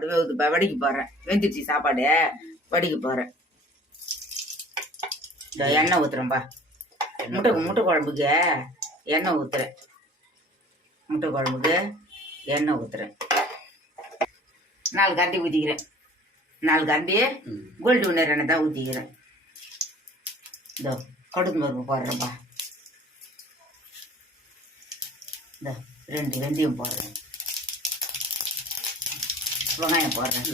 சாப்பாடு வேகுதுப்பா வடிக்க போகிறேன் வெந்துருச்சு சாப்பாடு. வடிக்க போகிறேன் இந்த எண்ணெய் ஊற்றுறேன்ப்பா முட்டை முட்டை குழம்புக்கு எண்ணெய் ஊற்றுறேன் முட்டை குழம்புக்கு எண்ணெய் ஊற்றுறேன் நாலு கரண்டி ஊற்றிக்கிறேன் நாலு கரண்டி கோல்டு வினர் எண்ணெய் தான் ஊற்றிக்கிறேன் இதோ கடுகு பருப்பு போடுறேன்ப்பா இந்த ரெண்டு வெந்தயம் போடுறேன். வெங்காயம் போடுறேன்.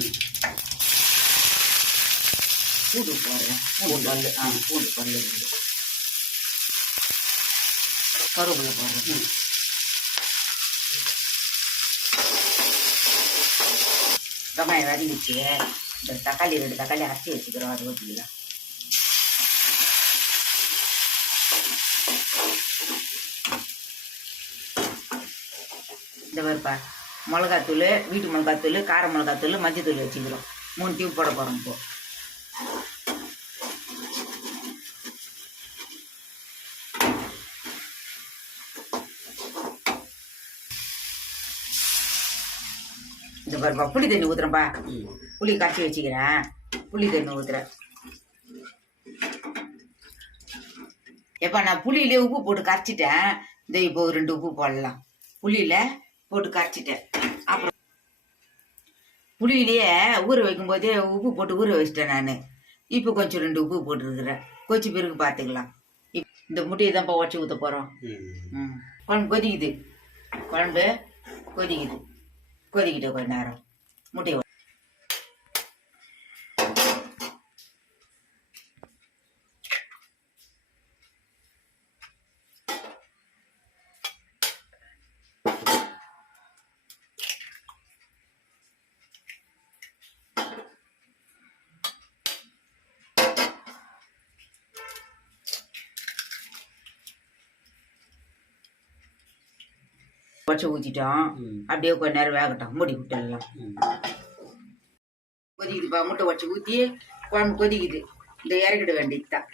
பூண்டு போடுறேன். பூண்டு பல்லு. ஆ பூண்டு பல்லு கருவேப்பிலை போடுறேன். வெங்காயம் வதங்கிச்சு இந்த தக்காளி ரெண்டு தக்காளி அரைச்சி வச்சுக்கிறோம் அது ஊற்றிக்கலாம் இந்த வருப்பா மிளகாத்தூள் வீட்டு மிளகாத்தூள் கார மிளகாத்தூள் மஞ்சத்தூள் வச்சுக்கிறோம். மூணு டியூப் போட போகிறோம் இப்போ. இந்த பாருப்பா புளி தண்ணி ஊற்றுறேன்ப்பா புளி கரைச்சி வச்சுக்கிறேன். புளி தண்ணி ஊற்றுறேன் எப்பா நான் புளியிலே உப்பு போட்டு கரைச்சிட்டேன். இந்த இப்போ ரெண்டு உப்பு போடலாம். புளியில் போட்டு கரைச்சிட்டேன். அப்புறம் புளியிலேயே ஊற வைக்கும்போதே உப்பு போட்டு ஊற வச்சிட்டேன் நான். இப்போ கொஞ்சம் ரெண்டு உப்பு போட்டுருக்குறேன். கொஞ்சம் பிறகு பார்த்துக்கலாம் இப் இந்த முட்டையை தான்ப்பா உடச்சி ஊற்ற போகிறோம் ம். குழம்பு கொதிக்குது. குழம்பு கொதிக்குது. கொதிக்கிட்டு கொஞ்ச நேரம். முட்டையை உடச்சி ஊற்றிட்டோம் அப்படியே கொஞ்ச நேரம் வேகட்டும். மூடி விட்டுடலாம். கொதிக்குதுப்பா முட்டை உடச்சி ஊற்றி குழம்பு கொதிக்குது. இந்த இறக்கிட வேண்டியதுதான்.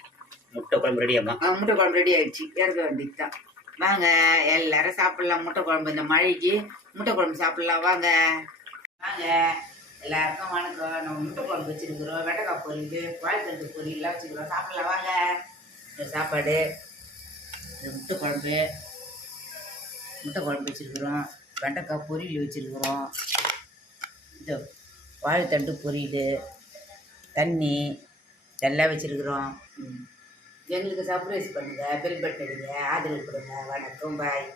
முட்டை குழம்பு ரெடியாம்மா ஆ, முட்டை குழம்பு ரெடி ஆயிடுச்சு. இறக்க வேண்டியதுதான். வாங்க எல்லாரும் சாப்பிடலாம். முட்டை குழம்பு இந்த மழைக்கு. முட்டை குழம்பு சாப்பிடலாம். வாங்க. வாங்க. எல்லாருக்கும் வணக்கம். நம்ம முட்டை குழம்பு வச்சிருக்கிறோம். வெண்டைக்காய் பொரியல் வாழைத்தண்டு பொரியல்லாம் வச்சுக்கிறோம் சாப்பிடலாம். வாங்க. இந்த சாப்பாடு. இந்த முட்டை குழம்பு. முட்டை குழம்பு வச்சிருக்கிறோம் வெண்டைக்காய் பொரியல் வச்சிருக்கிறோம். இந்த வாழைத்தண்டு பொரியல் தண்ணி எல்லாம் வச்சிருக்கிறோம். ம். எங்களுக்கு சர்ப்ரைஸ் பண்ணுங்க பெல் பட்டன் அடிங்க ஆதரவு கொடுங்க. வணக்கம் பாய்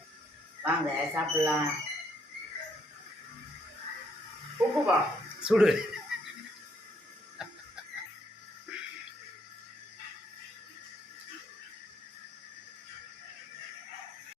வாங்க சாப்பிடலாம். உப்புப்பா சுடு.